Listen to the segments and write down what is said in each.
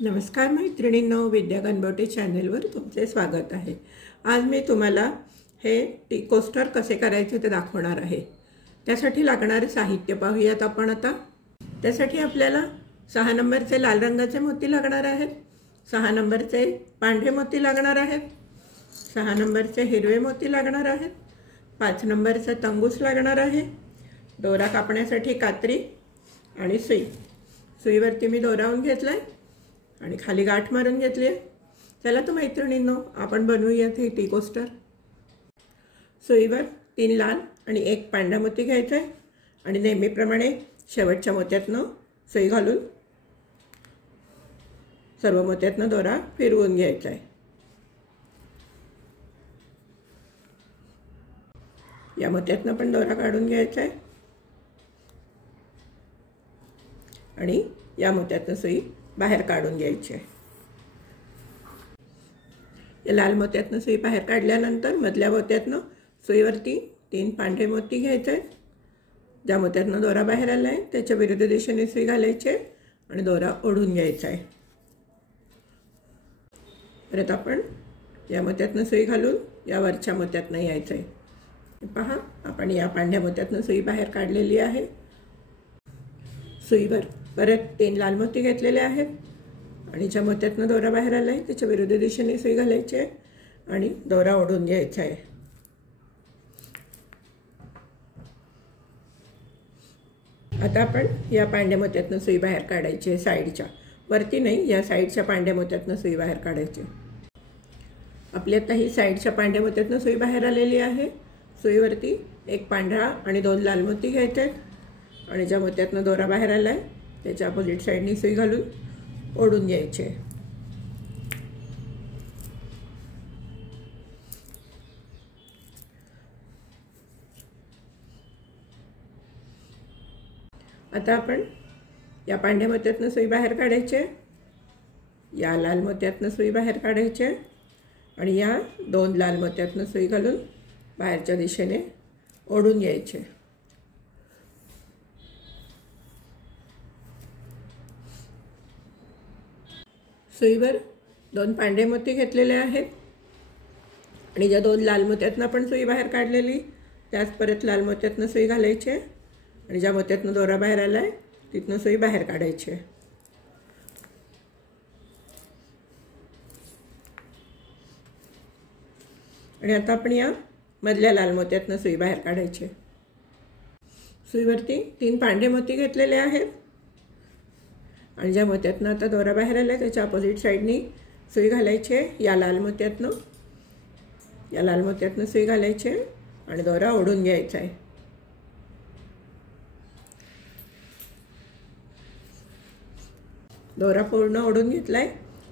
नमस्कार मैत्रिणींनो, विद्या गणबवटे चॅनलवर तुमचे स्वागत आहे। आज मी तुम्हाला हे टी कोस्टर कसे करायचे ते दाखवणार आहे। त्यासाठी लागणारे साहित्य पाहूयात आपण आता। त्यासाठी आपल्याला 6 नंबरचे लाल रंगाचे मोती लागणार आहेत, 6 नंबरचे पांढरे मोती लागणार आहेत, 6 नंबरचे हिरवे मोती लागणार आहेत, 5 नंबरचा तंगूस लागणार आहे, दोरा कापण्यासाठी कात्री आणि सुई। सुईवरती मी दोरावून घेतलाय आणि खाली गाठ मारून घेतली आहे। चला तर मैत्रिणींनो, आपण बनवूयात हे टी कोस्टर। सुईवर 3 लाल आणि 1 पांढरा मोती घ्यायचा आहे आणि नेहमीप्रमाणे शेवटच्या मोत्यातनं सुई घालून सर्व मोत्यातनं दोरा फिरवून घ्यायचा आहे। या मोत्यातनं पण दोरा काढून घ्यायचा आहे आणि या मोत्यातनं सुई बाहेर काढून घ्यायची आहे। या लाल मोत्यातनं सुई बाहेर काढल्यानंतर मधल्या मोत्यातनं सुईवरती 3 पांढरे मोती घ्यायचे आहेत। ज्या मोत्यातनं दोरा बाहेर आला आहे त्याच्या विरुद्ध दिशेने सुई घालायची आणि दोरा ओढून घ्यायचा आहे। परत आपण या मोत्यातनं सुई घालून या वरच्या मोत्यातनं यायचं आहे। पहा, आपण या पांढऱ्या मोत्यातनं सुई बाहेर काढलेली आहे। सुईवर परत 3 लाल मोती घेतलेले आहेत आणि ज्या मोत्यातनं दोरा बाहेर आला आहे त्याच्या विरुद्ध दिशेने सुई घालायची आहे आणि दोरा ओढून घ्यायचा आहे। आता आपण या पांढऱ्या मोत्यातनं सुई बाहेर काढायची आहे, साईडच्या वरती नाही, या साईडच्या पांढऱ्या मोत्यातनं सुई बाहेर काढायची। आपली आता ही साईडच्या पांढऱ्या मोत्यातनं सुई बाहेर आलेली आहे। सुईवरती 1 पांढरा आणि 2 लाल मोती घ्यायचे आहेत आणि ज्या मोत्यातनं दोरा बाहेर आला आहे त्याच्या अपोजिट साईडनी सुई घालून ओढून घ्यायचे। आता आपण या पांढऱ्या मोत्यातनं सुई बाहेर काढायचे, या लाल मोत्यातनं सुई बाहेर काढायचे आणि या 2 लाल मोत्यातनं सुई घालून बाहेरच्या दिशेने ओढून घ्यायचे। सुईवर 2 पांढरे मोती घेतलेले आहेत आणि ज्या 2 लाल मोत्यातनं आपण सुई बाहेर काढलेली त्याच परत लाल मोत्यातनं सुई घालायची आणि ज्या मोत्यातनं दोरा बाहेर आला आहे तिथनं सुई बाहेर काढायची। आणि आता आपण या मधल्या लाल मोत्यातनं सुई बाहेर काढायची। सुईवरती 3 पांढरे मोती घेतलेले आहेत आणि ज्या मोत्यातनं आता दोरा बाहेर आला आहे त्याच्या अपोजिट साईडनी सुई घालायची आहे। या लाल मोत्यातनं सुई घालायची आणि दोरा ओढून घ्यायचा आहे। दोरा पूर्ण ओढून घेतलाय।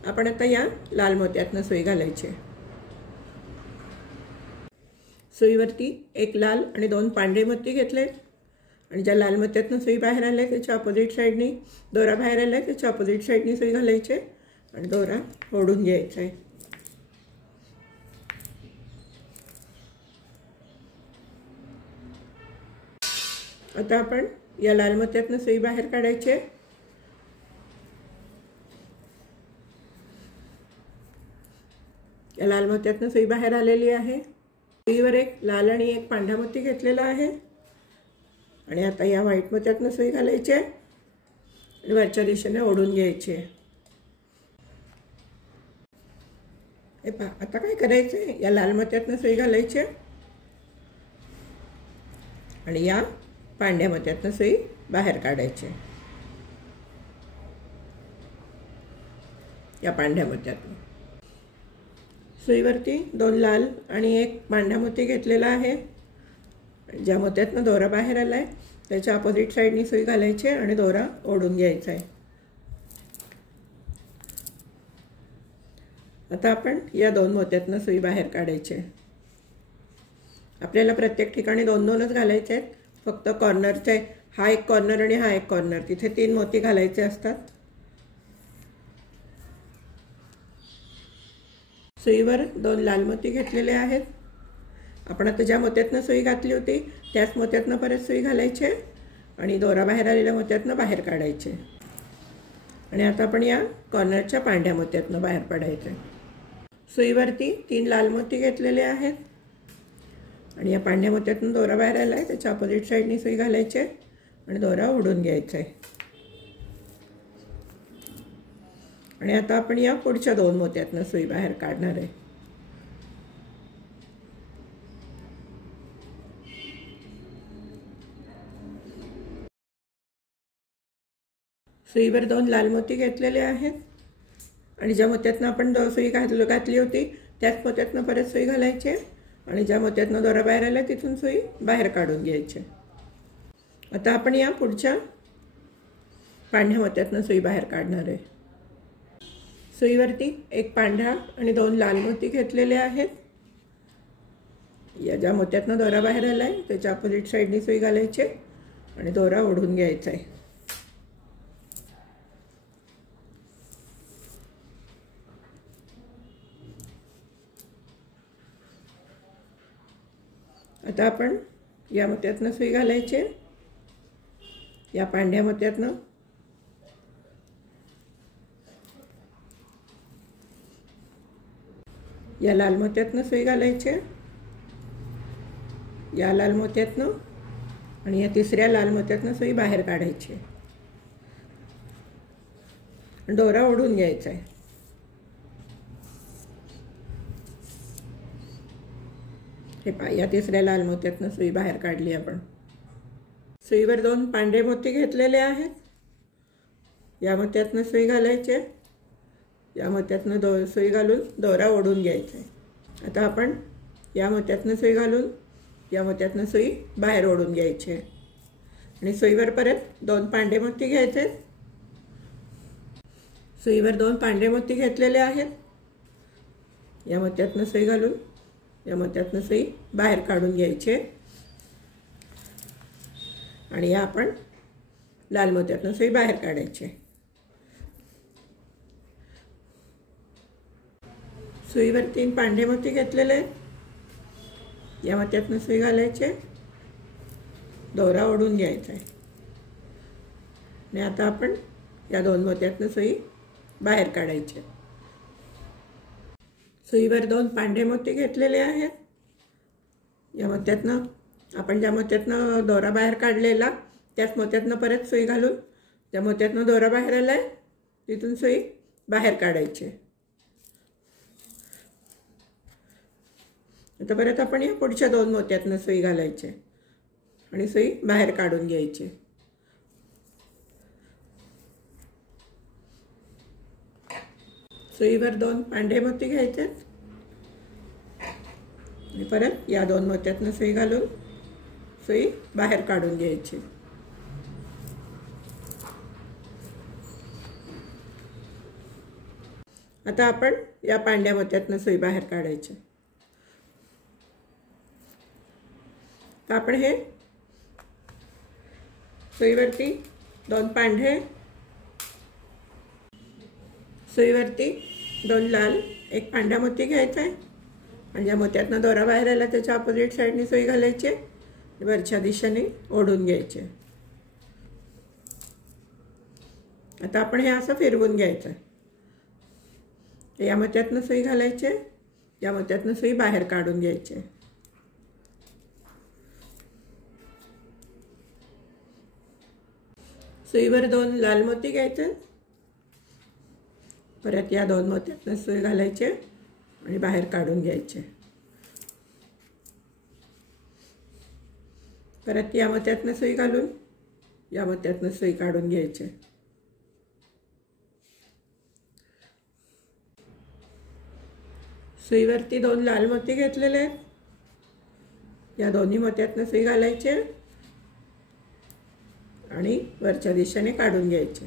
आपण आता या लाल मोत्यातनं सुई घालायची। सुईवरती 1 लाल आणि 2 पांढरे मोती घेतले आणि ज्या लाल मोत्यातनं सुई बाहेर आले त्याच्या अपोजिट साईडनी दोरा बाहेर आला त्याच्या अपोजिट साईडनी सुई घालायची आणि दोरा ओढून घ्यायचा आहे। आता आपण या लाल मोत्यातनं सुई बाहेर काढायची। या लाल मोत्यातनं सुई बाहेर आलेली आहे। सुईवर 1 लाल आणि 1 पांढरा मोती घेतलेला आहे आणि आता या व्हाईट मोत्यातनं सुई घालायची आणि वरच्या दिशेने ओढून घ्यायची। हे पहा, आता काय करायचं, या लाल मोत्यातनं सुई घालायची आणि या पांढऱ्या मोत्यातनं सुई बाहेर काढायची। या पांढऱ्या मोत्यातनं सुईवरती 2 लाल आणि 1 पांढरा मोती घेतलेला आहे। ज्या मोत्यातनं दोरा बाहेर आला आहे त्याच्या अपोजिट साईडनी सुई घालायची आणि दोरा ओढून घ्यायचा आहे। आता आपण या 2 मोत्यातनं सुई बाहेर काढायची। आपल्याला प्रत्येक ठिकाणी 2-2च घालायचे आहेत, फक्त कॉर्नरचे हा एक कॉर्नर आणि हा एक कॉर्नर तिथे 3 मोती घालायचे असतात। सुईवर 2 लाल मोती घेतलेले आहेत। आपण आता ज्या मोत्यातनं सुई घातली होती त्याच मोत्यातनं परत सुई घालायची आणि दोरा बाहेर आलेल्या मोत्यातनं बाहेर काढायचे। आणि आता आपण या कॉर्नरच्या पांढऱ्या मोत्यातनं बाहेर पडायचं आहे। सुईवरती 3 लाल मोती घेतलेले आहेत आणि या पांढऱ्या मोत्यातून दोरा बाहेर आला आहे, त्याच्या अपोजिट साईडनी सुई घालायची आणि दोरा ओढून घ्यायचा आहे। आणि आता आपण या पुढच्या 2 मोत्यातनं सुई बाहेर काढणार आहे। सुईवर 2 लाल मोती घेतलेले आहेत आणि ज्या मोत्यातनं आपण सुई घातली होती त्याच मोत्यातनं परत सुई घालायची आणि ज्या मोत्यातनं दोरा बाहेर आला तिथून सुई बाहेर काढून घ्यायची। आता आपण या पुढच्या पांढऱ्या मोत्यातनं सुई बाहेर काढणार आहे। सुईवरती 1 पांढरा आणि 2 लाल मोती घेतलेले आहेत। या ज्या मोत्यातनं दोरा बाहेर आला आहे त्याच्या अपोजिट साईडनी सुई घालायची आणि दोरा ओढून घ्यायचा आहे। आता आपण या मोत्यातनं सुई घालायची, या पांढऱ्या मोत्यातनं या लाल मोत्यातनं सुई घालायची, या लाल मोत्यातनं आणि या तिसऱ्या लाल मोत्यातनं सुई बाहेर काढायची, दोरा ओढून घ्यायचा आहे। या तिसऱ्या लाल मोत्यातनं सुई बाहेर काढली आपण। सुईवर 2 पांढरे मोती घेतलेले आहेत, या मोत्यातनं सुई घालायचे, या मोत्यातनं सुई घालून दोरा ओढून घ्यायचा आहे। आता आपण या मोत्यातनं सुई घालून या मोत्यातनं सुई बाहेर ओढून घ्यायची आणि सुईवर परत 2 पांढरे मोती घ्यायचे। सुईवर 2 पांढरे मोती घेतलेले आहेत, या मोत्यातनं सुई घालून या मोत्यातनं सुई बाहेर काढून घ्यायची आणि या आपण लाल मोत्यातनं सुई बाहेर काढायची। सुईवर 3 पांढरे मोती घेतलेले आहेत, या मोत्यातनं सुई घालायचे, दोरा ओढून घ्यायचा आहे आणि आता आपण या 2 मोत्यातनं सुई बाहेर काढायची। सुईवर 2 पांढरे मोती घेतलेले आहेत, या मोत्यातनं आपण ज्या मोत्यातनं दोरा बाहेर काढलेला त्याच मोत्यातनं परत सुई घालून ज्या मोत्यातनं दोरा बाहेर आला आहे तिथून सुई बाहेर काढायची। आता परत आपण या पुढच्या 2 मोत्यातनं सुई घालायची आणि सुई बाहेर काढून घ्यायची। सुईवर 2 पांढरे मोती घ्यायचे आणि परत या 2 मोत्यातनं सुई घालून सुई बाहेर काढून घ्यायची। आता आपण या पांढऱ्या मोत्यातनं सुई बाहेर काढायची। तर आपण हे सुईवरती 2 पांढरे, सुईवरती 2 लाल, 1 पांढरा मोती घ्यायचा आहे आणि ज्या मोत्यातनं दोरा बाहेर आला त्याच्या अपोजिट साईडने सुई घालायची, वरच्या दिशेने ओढून घ्यायचे। आता आपण हे असं फिरवून घ्यायचं, या मोत्यातनं सुई घालायची, या मोत्यातनं सुई बाहेर काढून घ्यायची। सुईवर 2 लाल मोती घ्यायचे, परत या 2 मोत्यातनं सुई घालायचे आणि बाहेर काढून घ्यायचे। परत या मोत्यातनं सुई घालून या मोत्यातनं सुई काढून घ्यायचे। सुईवरती 2 लाल मोती घेतलेले आहेत, या दोन्ही मोत्यातनं सुई घालायचे आणि वरच्या दिशेने काढून घ्यायचे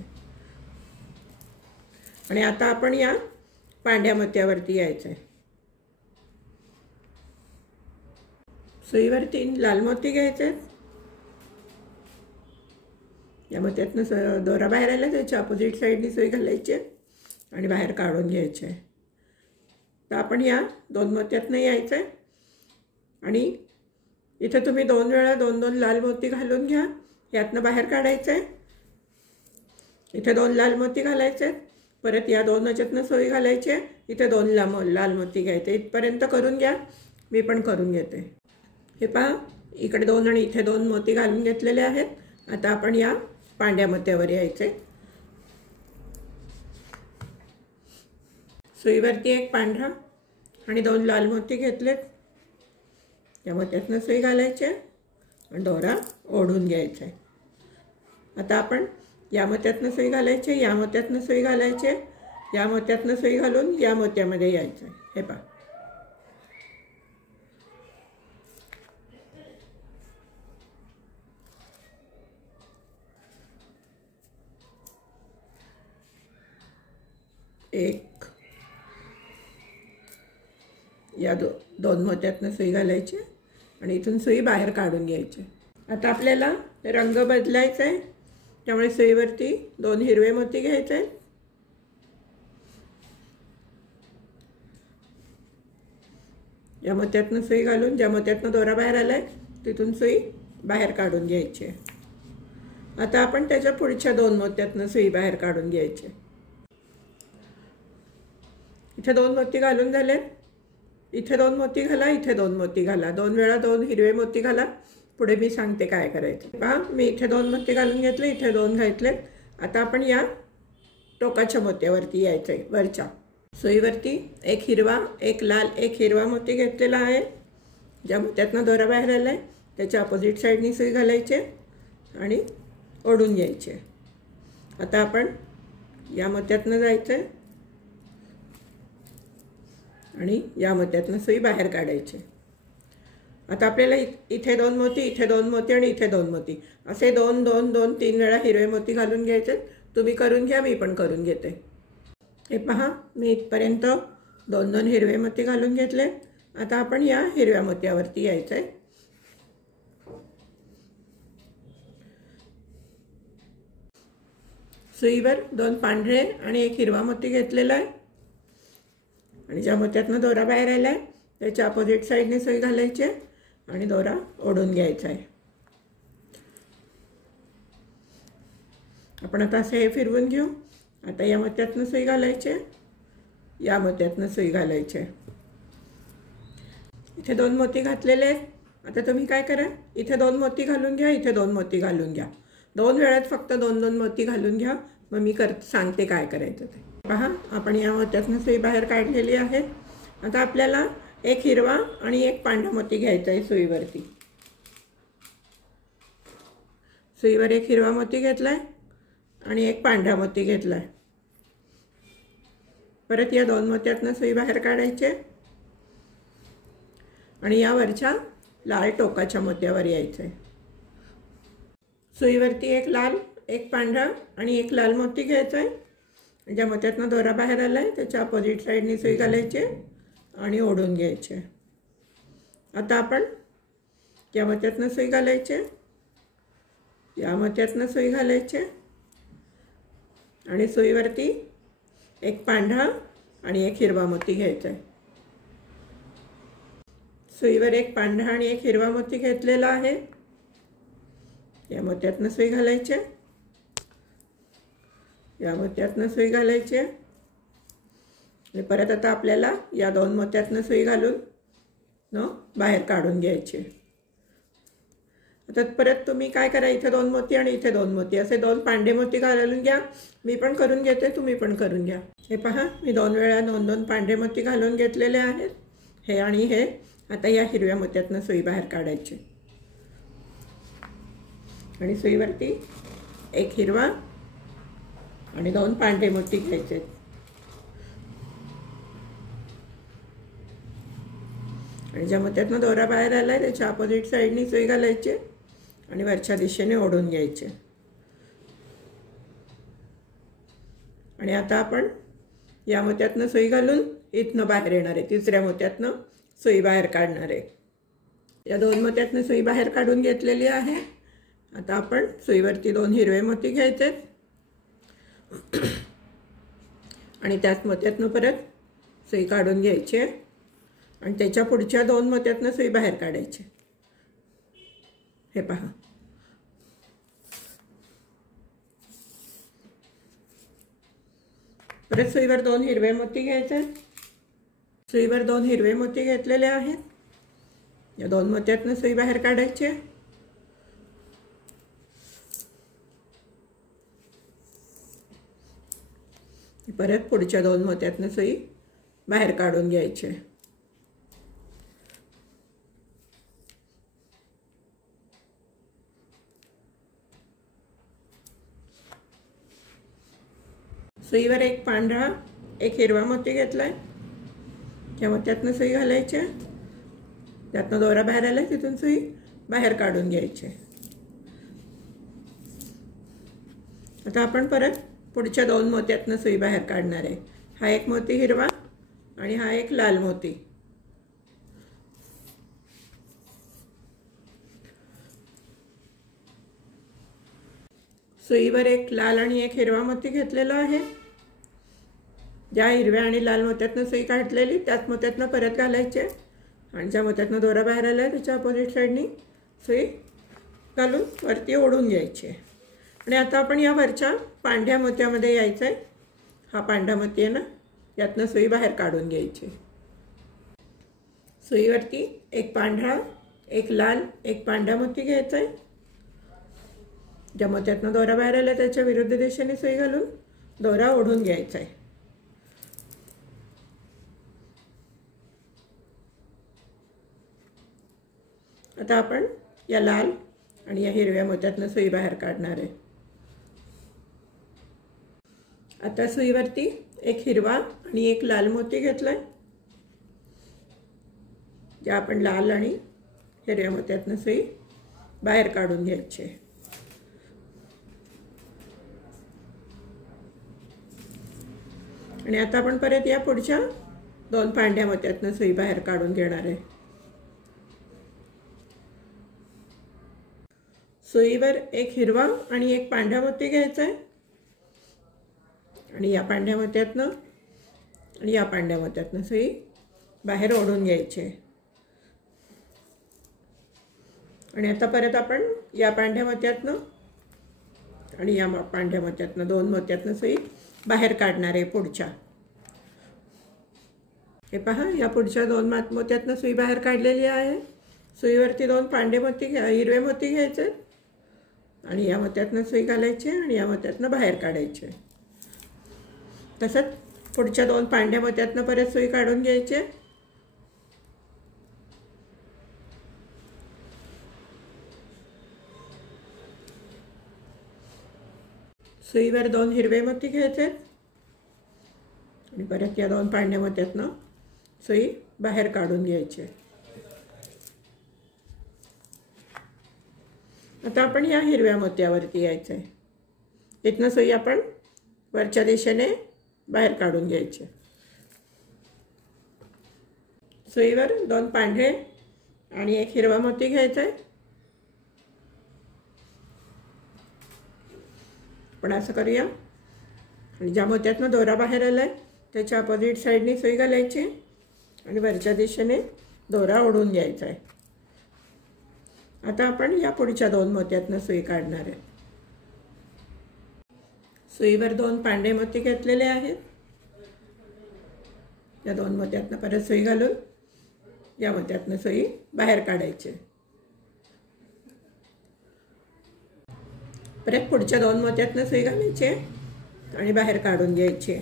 आणि आता आपण या पांढऱ्या मोत्यावरती यायचं आहे। सुईवर 3 लाल मोती घ्यायचे, या मोत्यातनं दोरा बाहेर आला त्याच्या अपोजिट साईडनी सुई घालायची आणि बाहेर काढून घ्यायचे। तर आपण या 2 मोत्यातनं यायचं आहे आणि इथे तुम्ही 2 वेळा 2-2 लाल मोती घालून घ्या, यातनं बाहेर काढायचं आहे इथे 2 लाल मोती घालायचे, परत या 2 ह्याच्यातनं सुई घालायची, इथे 2 लाल मोती घ्यायचे. इथपर्यंत करून घ्या, मी पण करून घेते. हे पहा, इकडे 2 आणि इथे 2 मोती घालून घेतलेले आहेत. आता आपण या पांढऱ्या मोत्यावर यायचे. सुईवरती एक पांढरा आणि 2 लाल मोती घेतलेत. या मोत्यातनं सुई घालायचे आणि दोरा ओढून घ्यायचा. आता आपण या मोत्यातनं सुई घालायचे, या मोत्यातनं सुई घालायचे, या मोत्यातनं सुई घालून या मोत्यामध्ये यायचं. हे पहा, एक या 2 मोत्यातनं सुई घालायची आणि इथून सुई बाहेर काढून घ्यायची. आता आपल्याला रंग बदलायचा आहे, त्यामुळे सुईवरती 2 हिरवे मोती घ्यायचे आहेत. या मोत्यातनं सुई घालून ज्या मोत्यातनं दोरा बाहेर आलाय तिथून सुई बाहेर काढून घ्यायची. आता आपण त्याच्या पुढच्या 2 मोत्यातनं सुई बाहेर काढून घ्यायची. इथे 2 मोती घालून झाले, इथे 2 मोती घाला, इथे 2 मोती घाला. 2 वेळा 2 हिरवे मोती घाला. पुढे मी सांगते काय करायचं. पहा, मी इथे 2 मोती घालून घेतले, इथे 2 घातले. आता आपण या टोकाच्या मोत्यावरती यायचं आहे. वरच्या सुईवरती एक हिरवा, एक लाल, एक हिरवा मोती घेतलेला आहे. ज्या मोत्यातनं दोरा बाहेर आला आहे त्याच्या अपोजिट साईडनी सुई घालायचे आणि ओढून घ्यायचे. आता आपण या मोत्यातनं जायचं आहे आणि या मोत्यातनं सुई बाहेर काढायची. आता आपल्याला इथे 2 मोती, इथे 2 मोती आणि इथे 2 मोती असे 2 2 2 3 वेळा हिरवे मोती घालून घ्यायचे. तुम्ही करून घ्या, मी पण करून घेते. हे पहा, मी इथपर्यंत 2 2 हिरवे मोती घालून घेतले. आता आपण या हिरव्या मोत्यावरती यायचं आहे. सुईवर 2 पांढरे आणि एक हिरवा मोती घेतलेला आहे आणि ज्या मोत्यातनं दोरा बाहेर आला आहे त्याच्या अपोजिट साईडने सुई घालायची आणि दोरा ओढून घ्यायचा आहे. आपण आता असे हे फिरवून घेऊ. आता या मोत्यातनं सुई घालायचे, या मोत्यातनं सुई घालायचे. इथे 2 मोती घातलेले आहेत. आता तुम्ही काय करा, इथे 2 मोती घालून घ्या, इथे 2 मोती घालून घ्या. 2 वेळात फक्त 2 2 मोती घालून घ्या. मग मी सांगते काय करायचं ते. पहा, आपण या मोत्यातनं सुई बाहेर काढलेली आहे. आता आपल्याला एक हिरवा आणि एक पांढरा मोती घ्यायचा आहे सुईवरती. सुईवर एक हिरवा मोती घेतलाय आणि एक पांढरा मोती घेतलाय. परत या 2 मोत्यातनं सुई बाहेर काढायचे आणि या वरच्या लाल टोकाच्या मोत्यावर यायचं आहे. सुईवरती एक लाल, एक पांढरा आणि एक लाल मोती घ्यायचा आहे. ज्या मोत्यातनं दोरा बाहेर आला आहे त्याच्या अपोजिट साईडनी सुई घालायचे आणि ओढून घ्यायचे. आता आपण या मोत्यातनं सुई घालायचे, या मोत्यातनं सुई घालायचे आणि सुईवरती एक पांढरा आणि एक हिरवा मोती घ्यायचा आहे. सुईवर एक पांढरा आणि एक हिरवा मोती घेतलेला आहे. या मोत्यातनं सुई घालायचे, या मोत्यातनं सुई घालायची आणि परत आता आपल्याला या 2 मोत्यातनं सुई घालून बाहेर काढून घ्यायची. आता परत तुम्ही काय करा, इथे 2 मोती आणि इथे 2 मोती असे 2 पांढरे मोती घालून घ्या. मी पण करून घेते, तुम्ही पण करून घ्या. हे पहा, मी 2 वेळा 2 2 पांढरे मोती घालून घेतलेले आहेत. हे आणि हे. आता या हिरव्या मोत्यातनं सुई बाहेर काढायची आणि सुईवरती एक हिरवा आणि 2 पांढरे मोती घ्यायचे आणि ज्या मोत्यातनं दोरा बाहेर आला आहे त्याच्या अपोजिट साईडनी सुई घालायची आणि वरच्या दिशेने ओढून घ्यायचे. आणि आता आपण या मोत्यातनं सुई घालून इथनं बाहेर येणार आहे. तिसऱ्या मोत्यातनं सुई बाहेर काढणार आहे. या 2 मोत्यातनं सुई बाहेर काढून घेतलेली आहे. आता आपण सुईवरती 2 हिरवे मोती घ्यायचे आणि त्याच मोत्यातनं परत सुई काढून घ्यायची आणि त्याच्या पुढच्या 2 मोत्यातनं सुई बाहेर काढायची. हे पहा, परत सुईवर 2 हिरवे मोती घ्यायचे। सुईवर 2 हिरवे मोती घेतलेले आहेत। या 2 मोत्यातनं सुई बाहेर काढायची। परत पुढच्या 2 मोत्यातनं सुई बाहेर काढून घ्यायची। सुईवर एक पांढरा एक हिरवा मोती घेतलाय। त्या मोत्यातनं सुई घालायची। त्यातनं दोरा बाहेर आला तिथून सुई बाहेर काढून घ्यायची। आता आपण परत पुढच्या 2 मोत्यातनं सुई बाहेर काढणार आहे। हा एक मोती हिरवा आणि हा एक लाल मोती। सुईवर एक लाल आणि एक हिरवा मोती घेतलेला आहे। ज्या हिरव्या आणि लाल मोत्यातनं सुई काढलेली त्याच मोत्यातनं परत घालायचे आणि ज्या मोत्यातनं दोरा बाहेर आला त्याच्या अपोजिट साईडनी सुई घालून वरती ओढून घ्यायची। आणि आता आपण या वरच्या पांढऱ्या मोत्यामध्ये यायचं आहे। हा पांढरा मोती आहे ना, यातनं सुई बाहेर काढून घ्यायची। सुईवरती एक पांढरा एक लाल एक पांढरा मोती घ्यायचा आहे। ज्या मोत्यातनं दोरा बाहेर आला त्याच्या विरुद्ध दिशेने सुई घालून दोरा ओढून घ्यायचा आहे। आता आपण या लाल आणि या हिरव्या मोत्यातनं सुई बाहेर काढणार आहे। आता सुईवरती एक हिरवा आणि एक लाल मोती घेतलाय। ज्या आपण लाल आणि हिरव्या मोत्यातनं सुई बाहेर काढून घ्यायची। आणि आता आपण परत या पुढच्या 2 पांढऱ्या मोत्यातनं सुई बाहेर काढून घेणार आहे। सुईवर एक हिरवा आणि एक पांढरा मोती घ्यायचा आहे आणि या पांढऱ्या मोत्यातनं आणि या पांढऱ्या मोत्यातनं सुई बाहेर ओढून घ्यायची। आणि आता परत आपण या पांढऱ्या मोत्यातनं आणि या पांढऱ्या मोत्यातनं 2 मोत्यातनं सुई बाहेर काढणार आहे पुढच्या। हे पहा, या पुढच्या 2 मोत्यातनं सुई बाहेर काढलेली आहे। सुईवरती 2 पांढरे मोती हिरवे मोती घ्यायचे आणि या मोत्यातनं सुई घालायची आणि या मोत्यातनं बाहेर काढायचे। तसंच पुढच्या 2 पांढऱ्या मोत्यातनं परत सुई काढून घ्यायची। सुईवर 2 हिरवे मोती घ्यायचे आणि परत या 2 पांढऱ्या मोत्यातनं सुई बाहेर काढून घ्यायची। आता आपण या हिरव्या मोत्यावरती यायचं आहे। इथनं सुई आपण वरच्या दिशेने बाहेर काढून घ्यायची। सुईवर 2 पांढरे आणि एक हिरवा मोती घ्यायचा आहे। आपण असं करूया आणि ज्या मोत्यातनं दोरा बाहेर आलाय त्याच्या अपोजिट साईडनी सुई घालायची आणि वरच्या दिशेने दोरा ओढून घ्यायचा आहे। आता आपण या पुढच्या 2 मोत्यातनं सुई काढणार आहे। सुईवर 2 पांढरे मोती घेतलेले आहेत। या 2 मोत्यातनं परत सुई घालून या मोत्यातनं सुई बाहेर काढायची। परत पुढच्या 2 मोत्यातनं सुई घालायची आणि बाहेर काढून घ्यायची।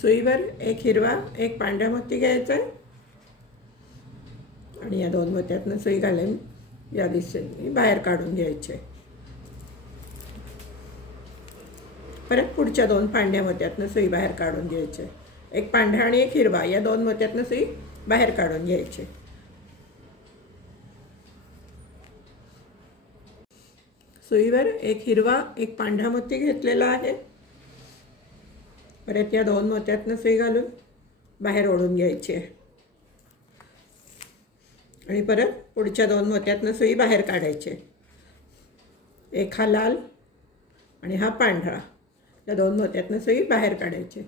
सुईवर एक हिरवा एक पांढरा मोती घ्यायचा आहे आणि या 2 मोत्यातनं सुई घालून या दिशेने बाहेर काढून घ्यायचे। परत पुढच्या 2 पांढऱ्या मोत्यातनं सुई बाहेर काढून घ्यायचे। एक पांढरा आणि एक हिरवा या 2 मोत्यातनं सुई बाहेर काढून घ्यायची। सुईवर एक हिरवा एक पांढरा मोती घेतलेला आहे। परत या 2 मोत्यातनं सुई घालून बाहेर ओढून घ्यायची आणि परत पुढच्या 2 मोत्यातनं सुई बाहेर काढायची। एक हा लाल आणि हा पांढरा या 2 मोत्यातनं सुई बाहेर काढायची।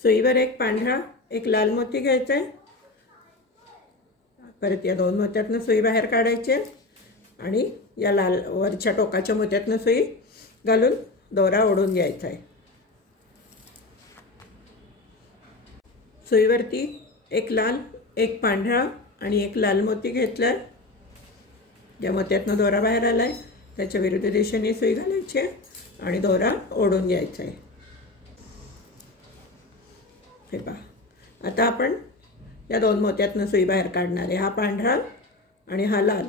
सुईवर एक पांढरा एक लाल मोती घ्यायचा आहे। परत या 2 मोत्यातनं सुई बाहेर काढायची आणि या लाल वरच्या टोकाच्या मोत्यातनं सुई घालून दोरा ओढून घ्यायचा आहे। सुईवरती एक लाल, एक पांढरा आणि एक लाल मोती घेतला आहे। ज्या मोत्यातनं दोरा बाहेर आला आहे त्याच्या विरुद्ध दिशेने सुई घालायची आणि दोरा ओढून घ्यायचा आहे। हे पहा, आता आपण या दोन मोत्यातनं सुई बाहेर काढणार आहे। हा पांढरा आणि हा लाल।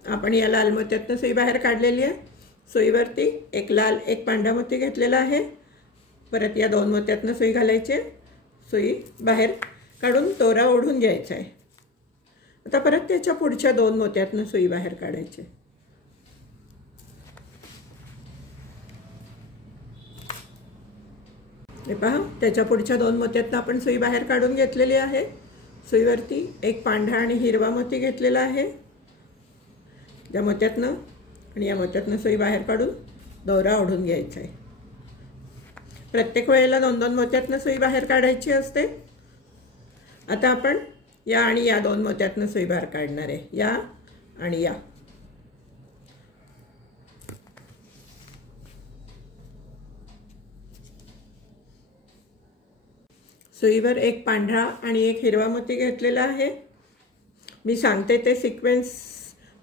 आपण या लाल मोत्यातनं सुई बाहेर काढलेली आहे। सुईवरती एक लाल, एक पांढरा मोती घेतलेला आहे। परत या दोन मोत्यातनं सुई घालायची, सुई बाहेर काढून दोरा ओढून घ्यायचा आहे। आता परत त्याच्या पुढच्या दोन मोत्यातनं सुई बाहेर काढायची। हे पहा, त्याच्या पुढच्या दोन मोत्यातनं आपण सुई बाहेर काढून घेतलेली आहे। सुईवरती एक पांढरा आणि हिरवा मोती घेतलेला आहे। या मोत्यातनं आणि या मोत्यातनं सुई बाहेर काढून दोरा ओढून घ्यायचा आहे। प्रत्येक वेळेला दोन दोन मोत्यातनं सुई बाहेर काढायची असते। आता आपण या आणि या दोन मोत्यातनं सुई बाहेर काढणार आहे, या आणि या। सुईवर एक पांढरा आणि एक हिरवा मोती घेतलेला आहे। मी सांगते ते सिक्वेन्स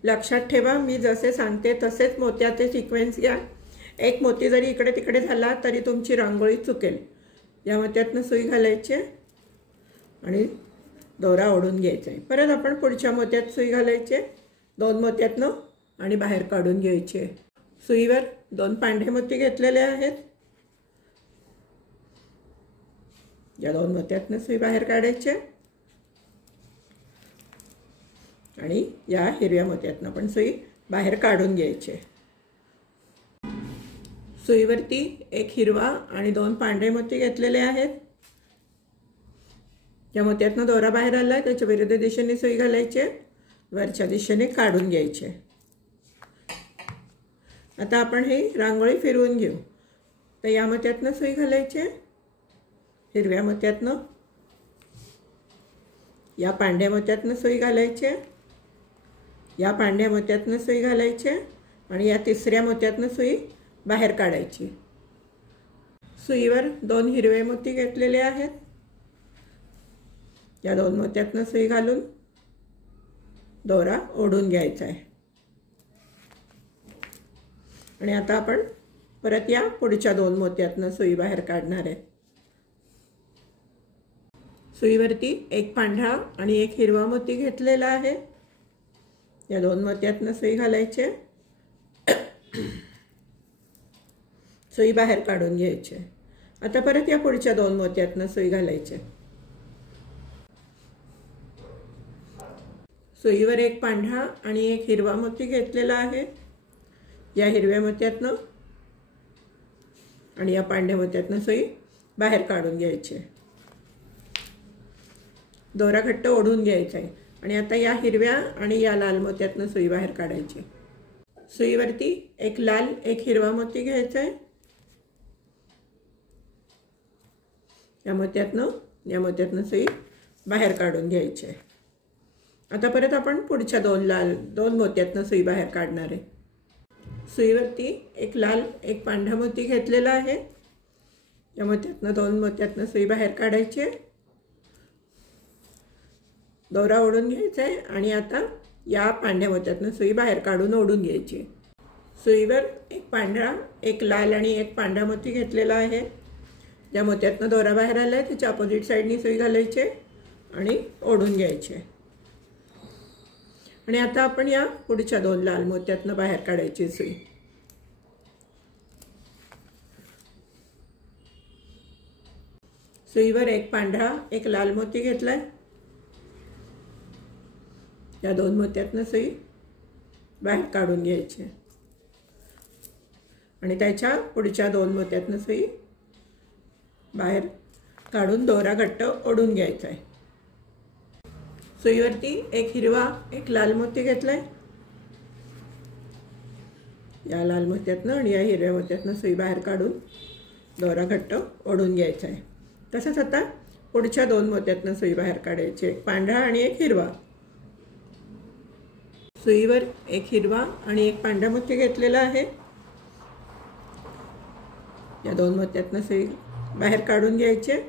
लक्षात ठेवा। मी जसे सांगते तसेच मोत्याचे सिक्वेन्स घ्या। एक मोती जरी इकडे तिकडे झाला तरी तुमची रांगोळी चुकेल। या मोत्यातनं सुई घालायची आणि दोरा ओढून घ्यायचा आहे। परत आपण पुढच्या मोत्यात सुई घालायची, दोन मोत्यातनं आणि बाहेर काढून घ्यायचे। सुईवर दोन पांढरे मोती घेतलेले आहेत। या दोन मोत्यातनं सुई बाहेर काढायचे आणि या हिरव्या मोत्यातनं पण सुई बाहेर काढून घ्यायचे। सुईवरती एक हिरवा आणि दोन पांढरे मोती घेतलेले आहेत। या मोत्यातनं दोरा बाहेर आला आहे त्याच्या विरुद्ध दिशेने सुई घालायचे, वरच्या दिशेने काढून घ्यायचे। आता आपण ही रांगोळी फिरवून घेऊ। तर या मोत्यातनं सुई घालायचे, हिरव्या मोत्यातनं, या पांढऱ्या मोत्यातनं सुई घालायचे, या पांढऱ्या मोत्यातनं सुई घालायचे आणि या तिसऱ्या मोत्यातनं सुई बाहेर काढायची। सुईवर दोन हिरवे मोती घेतलेले आहेत। या दोन मोत्यातनं सुई घालून दोरा ओढून घ्यायचा आहे आणि आता आपण परत या पुढच्या दोन मोत्यातनं सुई बाहेर काढणार आहे। सुईवरती एक पांढरा आणि एक हिरवा मोती घेतलेला आहे। या दोन मोत्यातनं सुई घालायचे, सुई बाहेर काढून घ्यायचे। आता परत या पुढच्या दोन मोत्यातनं सुई घालायचे। सुईवर एक पांढरा आणि एक हिरवा मोती घेतलेला आहे। या हिरव्या मोत्यातनं आणि या पांढऱ्या मोत्यातनं सुई बाहेर काढून घ्यायचे। दोरा घट्ट ओढून घ्यायचा आहे आणि आता या हिरव्या आणि या लाल मोत्यातनं सुई बाहेर काढायची। सुईवरती एक लाल, एक हिरवा मोती घ्यायचा आहे। या मोत्यातनं सुई बाहेर काढून घ्यायची आहे। आता परत आपण पुढच्या दोन मोत्यातनं सुई बाहेर काढणार आहे। सुईवरती एक लाल, एक पांढरा मोती घेतलेला आहे। या दोन मोत्यातनं सुई बाहेर काढायची, दोरा ओढून घ्यायचा आहे आणि आता या पांढऱ्या मोत्यातनं सुई बाहेर काढून ओढून घ्यायची। सुईवर एक पांढरा, एक लाल आणि एक पांढरा मोती घेतलेला आहे। या मोत्यातनं दोरा बाहेर आला आहे त्याच्या अपोजिट साईडनी सुई घालायचे आणि ओढून घ्यायचे आणि आता आपण या पुढच्या दोन लाल मोत्यातनं बाहेर काढायची सुई। सुईवर एक पांढरा, एक लाल मोती घेतलाय। या दोन मोत्यातनं सुई बाहेर काढून घ्यायची आणि त्याच्या पुढच्या दोन मोत्यातनं सुई बाहेर काढून दोरा घट्ट ओढून घ्यायचा आहे। सुईवरती एक हिरवा, एक लाल मोती घेतलाय। या लाल मोत्यातनं आणि या हिरव्या मोत्यातनं सुई बाहेर काढून दोरा घट्ट ओढून घ्यायचा आहे। तसंच आता पुढच्या दोन मोत्यातनं सुई बाहेर काढायची, एक पांढरा आणि एक हिरवा। सुईवर एक हिरवा आणि एक पांढरा मोती घेतलेला आहे. या दोन मोत्यातनं सुई बाहेर काढून घ्यायचे,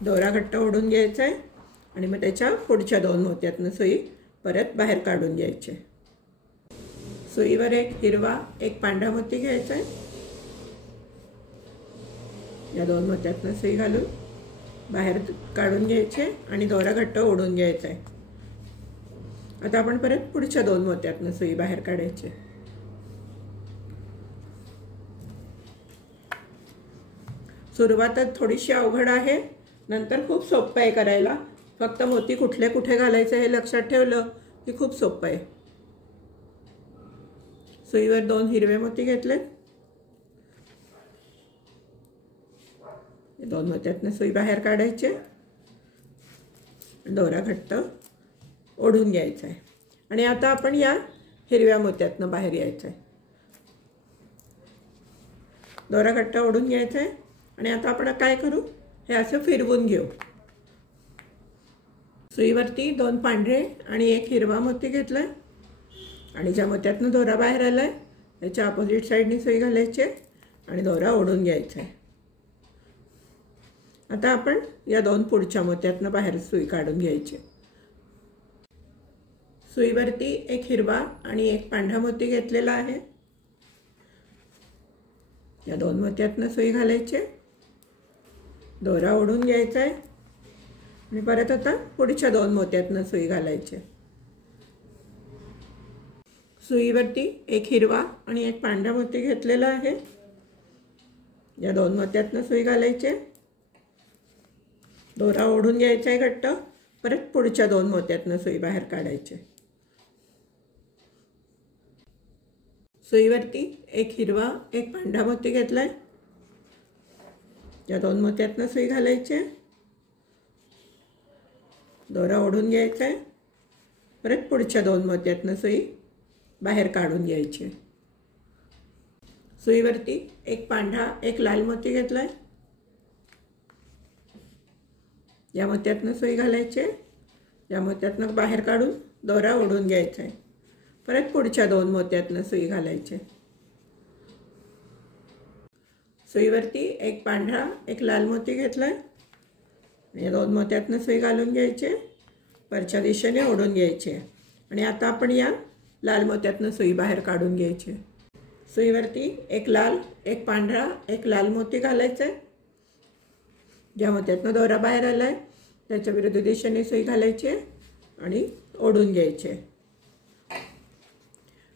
दोरा घट्ट ओढून घ्यायचा आहे आणि मग त्याच्या पुढच्या दोन मोत्यातनं सुई परत बाहेर काढून घ्यायचे. सुईवर एक हिरवा एक पांढरा मोती घ्यायचा आहे. या दोन मोत्यातनं सुई घालून बाहेर काढून घ्यायचे आणि दोरा घट्ट ओढून घ्यायचा आहे. आता आपण परत पुढच्या दोन मोत्यातनं सुई बाहेर काढायची. सुरुवातच थोडीशी अवघड आहे, नंतर खूप सोपं आहे करायला. फक्त मोती कुठले कुठे घालायचे हे लक्षात ठेवलं की खूप सोपं आहे. सुईवर दोन हिरवे मोती घेतले. दोन मोत्यातनं सुई बाहेर काढायचे, दोरा घट्ट ओढून घ्यायचा आहे आणि आता आपण या हिरव्या मोत्यातनं बाहेर यायचं आहे. दोरा घट्ट ओढून घ्यायचा आहे आणि आता आपण काय करू, हे असं फिरवून घेऊ. सुईवरती दोन पांढरे आणि एक हिरवा मोती घेतलाय आणि ज्या मोत्यातनं दोरा बाहेर आलाय त्याच्या अपोजिट साईडनी सुई घालायची आणि दोरा ओढून घ्यायचा आहे. आता आपण या दोन पुढच्या मोत्यातनं बाहेर सुई काढून घ्यायची. सुईवरती एक हिरवा आणि एक पांढरा मोती घेतलेला आहे. या दोन मोत्यातनं सुई घालायची, दोरा ओढून घ्यायचा आहे आणि परत आता पुढच्या दोन मोत्यातनं सुई घालायची. सुईवरती एक हिरवा आणि एक पांढरा मोती घेतलेला आहे. या दोन मोत्यातनं सुई घालायची, दोरा ओढून घ्यायचा आहे घट्ट, परत पुढच्या दोन मोत्यातनं सुई बाहेर काढायची. सुईवरती एक हिरवा एक पांढरा मोती घेतलाय. या दोन मोत्यातनं सुई घालायची, दोरा ओढून घ्यायचा आहे, परत पुढच्या दोन मोत्यातनं सुई बाहेर काढून घ्यायची. सुईवरती एक पांढरा एक लाल मोती घेतलाय. या मोत्यातनं सुई घालायची, या मोत्यातनं बाहेर काढून दोरा ओढून घ्यायचा आहे, परत पुढच्या दोन मोत्यातनं सुई घालायची. सुईवरती एक पांढरा एक लाल मोती घेतलाय. या दोन मोत्यातनं सुई घालून घ्यायची, वरच्या दिशेने ओढून घ्यायची आणि आता आपण या लाल मोत्यातनं सुई बाहेर काढून घ्यायची. सुईवरती एक लाल एक पांढरा एक लाल मोती घालायचं आहे. ज्या मोत्यातनं दोरा बाहेर आला आहे त्याच्या विरुद्ध दिशेने सुई घालायची आणि ओढून घ्यायची.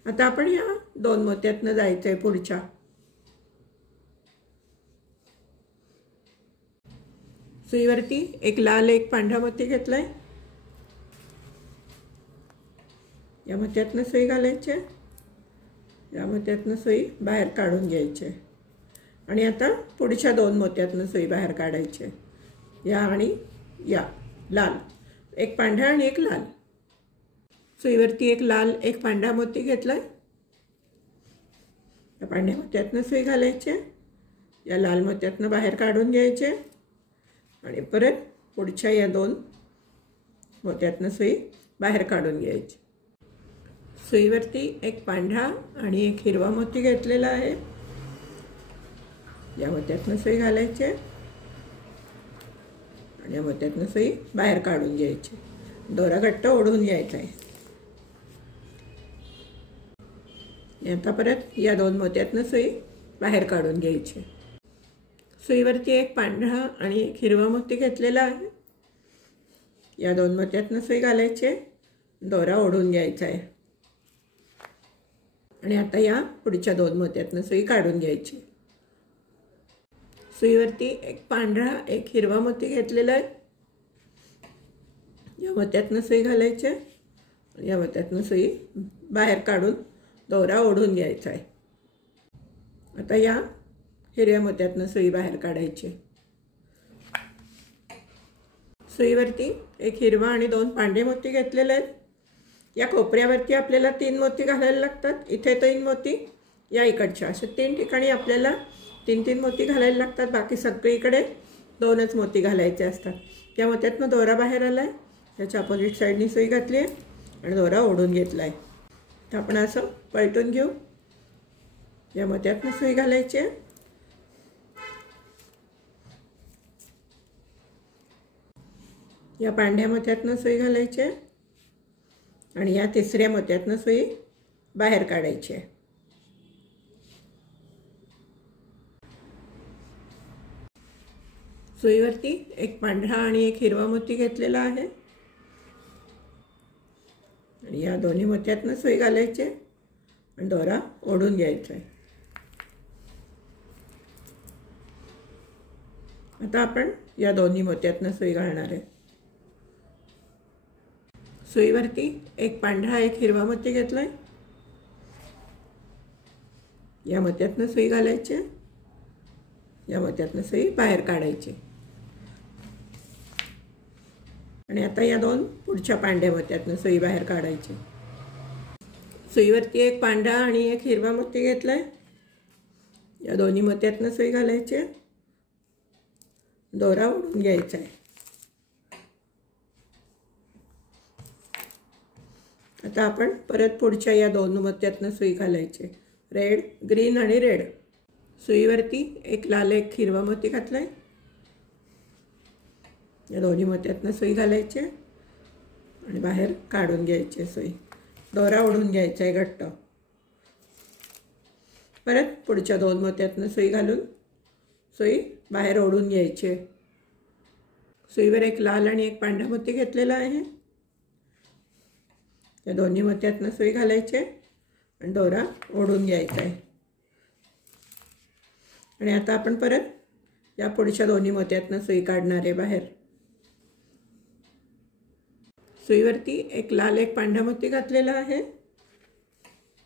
आता आपण या दोन मोत्यातनं जायचं आहे पुढच्या. सुईवरती एक लाल एक पांढरा मोती घेतलाय. या मोत्यातनं सुई घालायची, या मोत्यातनं सुई बाहेर काढून घ्यायची आणि आता पुढच्या दोन मोत्यातनं सुई बाहेर काढायची. या आणि या लाल एक पांढरा आणि एक लाल. सुईवरती एक लाल एक पांढरा मोती घेतलाय. या पांढऱ्या मोत्यातनं सुई घालायची, या लाल मोत्यातनं बाहेर काढून घ्यायचे आणि परत पुढच्या या दोन मोत्यातनं सुई बाहेर काढून घ्यायची. सुईवरती एक पांढरा आणि एक हिरवा मोती घेतलेला आहे. या मोत्यातनं सुई घालायची आणि या मोत्यातनं सुई बाहेर काढून घ्यायची, दोरा घट्ट ओढून घ्यायचा आहे. आता परत या दोन मोत्यातनं सुई बाहेर काढून घ्यायची. सुईवरती एक पांढरा आणि एक हिरवा मोती घेतलेला आहे. या दोन मोत्यातनं सुई घालायची, दोरा ओढून घ्यायचा आहे आणि आता या पुढच्या दोन मोत्यातनं सुई काढून घ्यायची. सुईवरती एक पांढरा एक हिरवा मोती घेतलेला आहे. या मोत्यातनं सुई घालायची, या मोत्यातनं सुई बाहेर काढून दोरा ओढून घ्यायचा आहे. आता या हिरव्या मोत्यातनं सुई बाहेर काढायची. सुईवरती एक हिरवा आणि दोन पांढरे मोती घेतलेले आहेत. या कोपऱ्यावरती आपल्याला 3 मोती घालायला लागतात. इथे 3 मोती, या इकडच्या, असे 3 ठिकाणी आपल्याला 3-3 मोती घालायला लागतात. बाकी सगळीकडे 2च मोती घालायचे असतात. त्या मोत्यातनं दोरा बाहेर आला आहे, त्याच्या अपोजिट साईडनी सुई घातली आहे आणि दोरा ओढून घेतला आहे. तर आपण असं पलटून घेऊ. या मोत्यातनं सुई घालायची आहे. या पांढऱ्या मोत्यातनं सुई घालायची आहे आणि या तिसऱ्या मोत्यातनं सुई बाहेर काढायची आहे. सुईवरती एक पांढरा आणि एक हिरवा मोती घेतलेला आहे आणि या दोन्ही मोत्यातनं सुई घालायची आणि दोरा ओढून घ्यायचा आहे. आता आपण या दोन्ही मोत्यातनं सुई घालणार आहे. सुईवरती एक पांढरा एक हिरवा मोती घेतलाय. या मोत्यातनं सुई घालायची. या मोत्यातनं सुई बाहेर काढायची आणि आता या दोन पुढच्या पांढऱ्या मोत्यातनं सुई बाहेर काढायची. सुईवरती एक पांढरा आणि एक हिरवा मोती घेतलाय. या दोन्ही मोत्यातनं सुई घालायची. दोरा ओढून घ्यायचा आहे. आता आपण परत पुढच्या या दोन मोत्यातनं सुई घालायची. रेड, ग्रीन आणि रेड. सुईवरती एक लाल एक हिरवा मोती घातलाय. या दोन्ही मोत्यातनं सुई घालायची आणि बाहेर काढून घ्यायची सुई. दोरा ओढून घ्यायचा आहे घट्ट. परत पुढच्या दोन मोत्यातनं सुई घालून सुई बाहेर ओढून घ्यायची. सुईवर एक लाल आणि एक पांढरा मोती घेतलेला आहे. या दोन्ही मोत्यातनं सुई घालायची आणि दोरा ओढून घ्यायचा आहे. आणि आता आपण परत या पुढच्या दोन्ही मोत्यातनं सुई काढणार आहे बाहेर. सुईवरती एक लाल एक पांढरा मोती घातलेला आहे.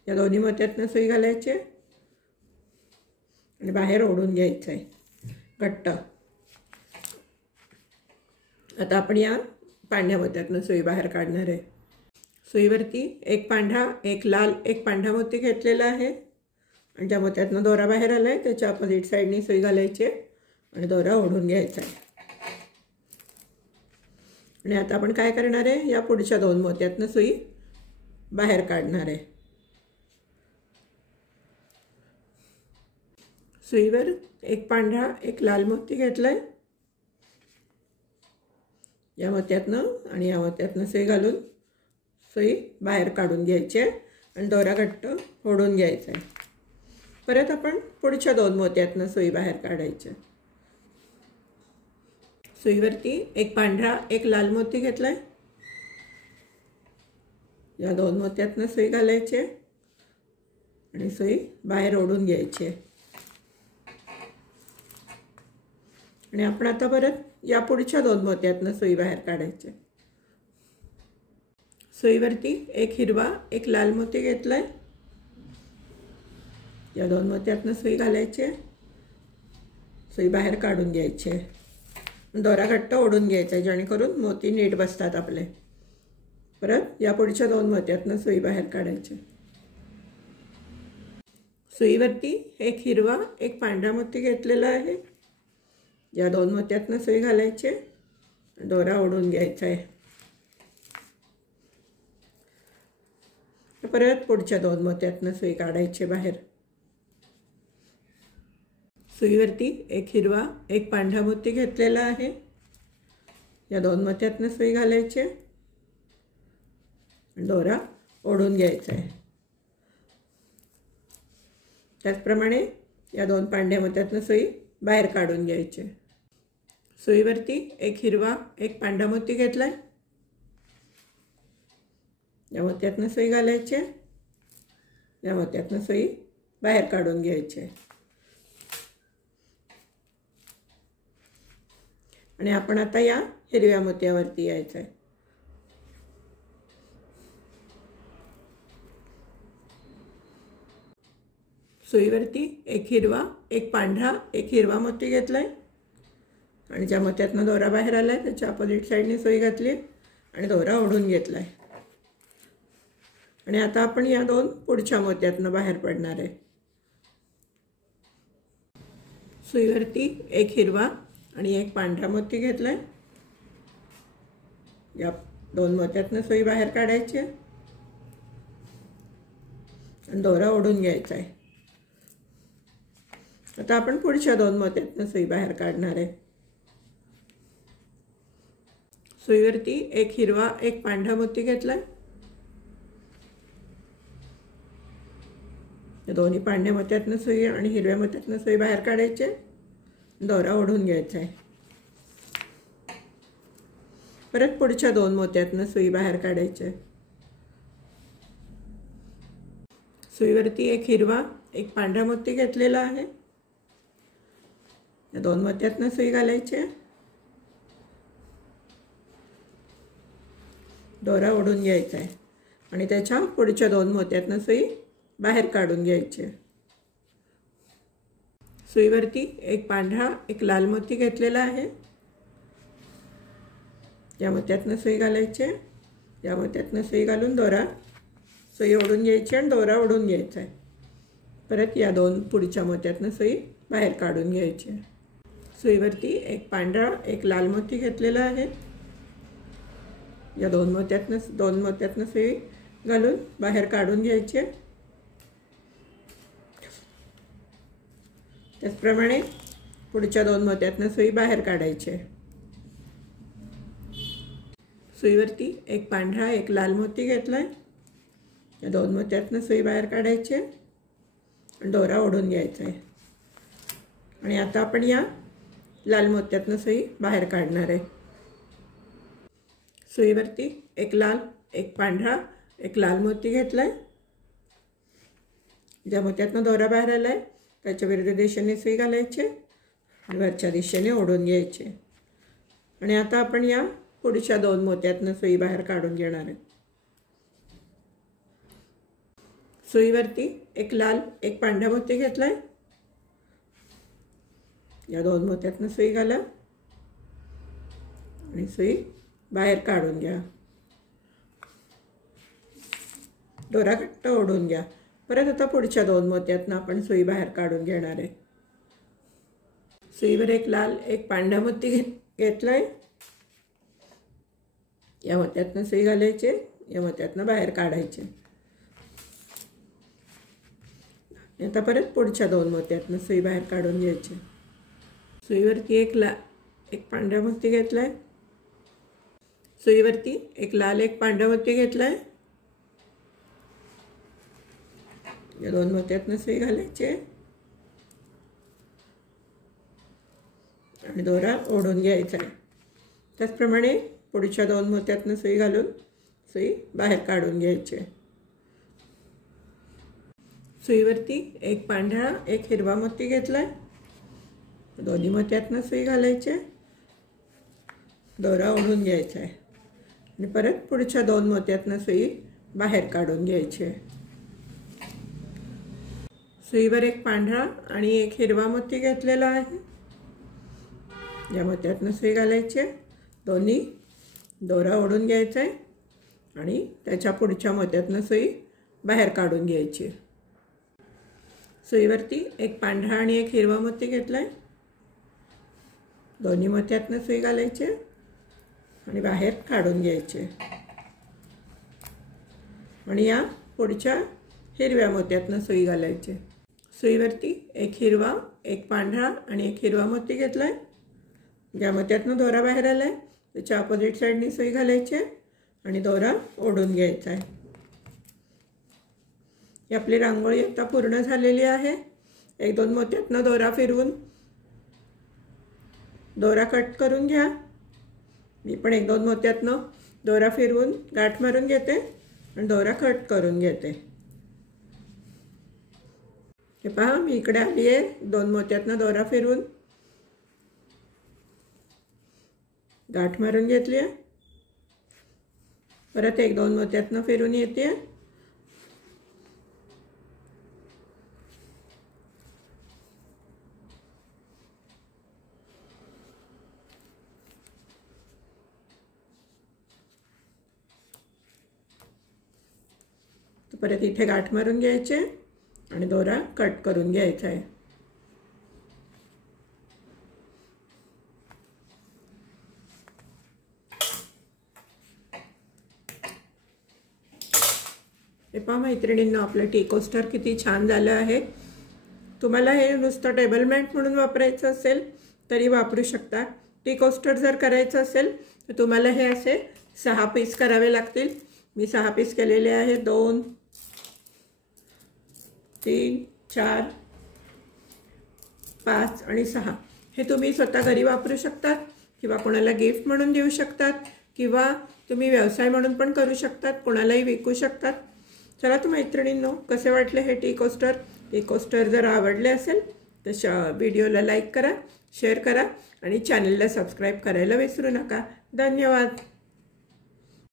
या दोन्ही मोत्यातनं सुई घालायची आणि बाहेर ओढून घ्यायचं आहे घट्ट. आता आपण या पांढऱ्या मोत्यातनं सुई बाहेर काढणार आहे. सुईवरती एक पांढरा एक लाल एक पांढरा मोती घेतलेला आहे आणि त्या मोत्यातनं दोरा बाहेर आला आहे. त्याच्या अपोजिट साईडनी सुई घालायची आणि दोरा ओढून घ्यायचा आहे. आणि आता आपण काय करणार आहे, या पुढच्या दोन मोत्यातनं सुई बाहेर काढणार आहे. सुईवर एक पांढरा एक लाल मोती घेतलाय. या मोत्यातनं आणि या मोत्यातनं सुई घालून सुई बाहेर काढून घ्यायची आणि दोरा घट्ट ओढून घ्यायचा आहे. परत आपण पुढच्या दोन मोत्यातनं सुई बाहेर काढायची. सुईवरती एक पांढरा एक लाल मोती घेतलाय. या दोन मोत्यातनं सुई घालायची आणि सुई बाहेर ओढून घ्यायची. आणि आपण आता परत या पुढच्या दोन मोत्यातनं सुई बाहेर काढायची. सुईवरती एक हिरवा एक लाल मोती घेतलाय. या दोन मोत्यातनं सुई घालायची. सुई बाहेर काढून घ्यायची. दोरा घट्ट ओढून घ्यायचा जेणेकरून मोती नीट बसतात आपले. परत या पुढच्या दोन मोत्यातनं सुई बाहेर काढायची. सुईवरती एक हिरवा एक पांढरा मोती घेतलेला आहे. या दोन मोत्यातनं सुई घालायची. दोरा ओढून घ्यायचा आहे. परत पुढच्या दोन मोत्यातनं सुई काढायची बाहेर. सुईवरती एक हिरवा एक पांढरा मोती घेतलेला आहे. या दोन मोत्यातनं सुई घालायची. दोरा ओढून घ्यायचा आहे. त्याचप्रमाणे या दोन पांढऱ्या मोत्यातनं सुई बाहेर काढून घ्यायची. सुईवरती एक हिरवा एक पांढरा मोती घेतलाय. या मोत्यातनं सुई घालायची. या मोत्यातनं सुई बाहेर काढून घ्यायची. आणि आपण आता या हिरव्या मोत्यावरती यायचं आहे. सुईवरती एक हिरवा एक पांढरा एक हिरवा मोती घेतलाय आणि ज्या मोत्यातनं दोरा बाहेर आलाय त्याच्या अपोजिट साईडने सुई घातली आणि दोरा ओढून घेतलाय. आणि आता आपण या दोन पुढच्या मोत्यातनं बाहेर पडणार आहे. सुईवरती एक हिरवा आणि एक पांढरा मोती घेतलाय. या दोन मोत्यातनं सुई बाहेर काढायची. आणि दोरा ओढून घ्यायचा आहे. आता आपण पुढच्या 2 मोत्यातनं सुई बाहेर काढणार आहे. सुईवरती एक हिरवा एक पांढरा मोती घेतलाय. दोन्ही पांढऱ्या मोत्यातनं सुई आणि हिरव्या मोत्यातनं सुई बाहेर काढायचे. दोरा ओढून घ्यायचा आहे. परत पुढच्या 2 मोत्यातनं सुई बाहेर काढायचे. सुईवरती एक हिरवा एक पांढरा मोती घेतलेला आहे. या 2 मोत्यातनं सुई घालायची. दोरा ओढून घ्यायचा आहे आणि त्याच्या पुढच्या 2 मोत्यातनं सुई बाहेर काढून घ्यायची. सुईवरती एक पांढरा एक लाल मोती घेतलेला आहे. या मोत्यातनं सुई घालायची. या मोत्यातनं सुई घालून दोरा सुई ओढून घ्यायची आणि दोरा ओढून घ्यायचा आहे. परत या 2 पुढच्या मोत्यातनं सुई बाहेर काढून घ्यायची. सुईवरती एक पांढरा एक लाल मोती घेतलेला आहे. या 2 मोत्यातनं सुई घालून बाहेर काढून घ्यायची. त्याचप्रमाणे पुढच्या 2 मोत्यातनं सुई बाहेर काढायची. सुईवरती एक पांढरा एक लाल मोती घेतलाय. या 2 मोत्यातनं सुई बाहेर काढायची आणि दोरा ओढून घ्यायचा आहे. आणि आता आपण या लाल मोत्यातनं सुई बाहेर काढणार आहे. सुईवरती एक लाल एक पांढरा एक लाल मोती घेतलाय. ज्या मोत्यातनं दोरा बाहेर आलाय त्याच्या विरुद्ध दिशेने सुई घालायची आणि वरच्या दिशेने ओढून घ्यायचे. आणि आता आपण या पुढच्या 2 मोत्यातनं सुई बाहेर काढून घेणार आहे. सुईवरती एक लाल एक पांढरा मोती घेतलाय. या 2 मोत्यातनं सुई घाला आणि सुई बाहेर काढून घ्या. दोरा घट्ट ओढून घ्या. परत आता पुढच्या 2 मोत्यातनं आपण सुई बाहेर काढून घेणार आहे. सुईवर एक लाल एक पांढरा मोती घेतलाय. या मोत्यातनं सुई घालायचे. या मोत्यातनं बाहेर काढायचे. आता परत पुढच्या 2 मोत्यातनं सुई बाहेर काढून घ्यायची. सुईवरती एक पांढरा मोती घेतलाय. सुईवरती एक लाल एक पांढरा मोती घेतलाय. या 2 मोत्यातनं सुई घालायची आणि दोरा ओढून घ्यायचा आहे. त्याचप्रमाणे पुढच्या 2 मोत्यातनं सुई घालून सुई बाहेर काढून घ्यायची. सुईवरती एक पांढरा एक हिरवा मोती घेतलाय. दोन्ही मोत्यातनं सुई घालायची. दोरा ओढून घ्यायचा आहे आणि परत पुढच्या 2 मोत्यातनं सुई बाहेर काढून घ्यायची. सुईवर एक पांढरा आणि एक हिरवा मोती घेतलेला आहे. या मोत्यातनं सुई घालायची. दोन्ही दोरा ओढून घ्यायचा आहे आणि त्याच्या पुढच्या मोत्यातनं सुई बाहेर काढून घ्यायची. सुईवरती एक पांढरा आणि एक हिरवा मोती घेतलाय. दोन्ही मोत्यातनं सुई घालायची आणि बाहेर काढून घ्यायचे. आणि या पुढच्या हिरव्या मोत्यातनं सुई घालायची. सुईवरती एक हिरवा एक पांढरा आणि एक हिरवा मोती घेतलाय. ज्या मोत्यातनं दोरा बाहेर आलाय त्याच्या अपोजिट साईडने सुई घालायची आणि दोरा ओढून घ्यायचा आहे. ही आपली रांगोळी आता पूर्ण झालेली आहे. 1-2 मोत्यातनं दोरा फिरवून दोरा कट करून घ्या. मी पण 1-2 मोत्यातनं दोरा फिरवून गाठ मारून घेते आणि दोरा कट करून घेते. हे पहा, मी इकडे आली आहे. 2 मोत्यातनं दोरा फिरवून गाठ मारून घेतली आहे. परत 1-2 मोत्यातनं फिरून येते. परत इथे गाठ मारून घ्यायचे आणि दोरा कट करून घ्यायचा आहे. हे पहा मैत्रिणींनो, आपलं टी कोस्टर किती छान झालं आहे। तुम्हाला हे नुसतं टेबल मॅट म्हणून वापरायचं असेल तरी वापरू शकता। टी कोस्टर जर करायचं असेल तर तुम्हाला हे असे 6 पीस करावे लागतील। मी 6 पीस केलेले आहे। 2 3 4 5 आणि 6 हे तुम्ही स्वतः घरी वापरू शकतात किंवा कोणाला गिफ्ट म्हणून देऊ शकतात किंवा तुम्ही व्यवसाय म्हणून पण करू शकतात, कोणालाही विकू शकतात। चला तर मैत्रिणींनो, कसे वाटले हे टी कोस्टर? टी कोस्टर जर आवडले असेल तर व्हिडिओला लाईक करा, शेअर करा आणि चॅनलला सबस्क्राईब करायला विसरू नका। धन्यवाद।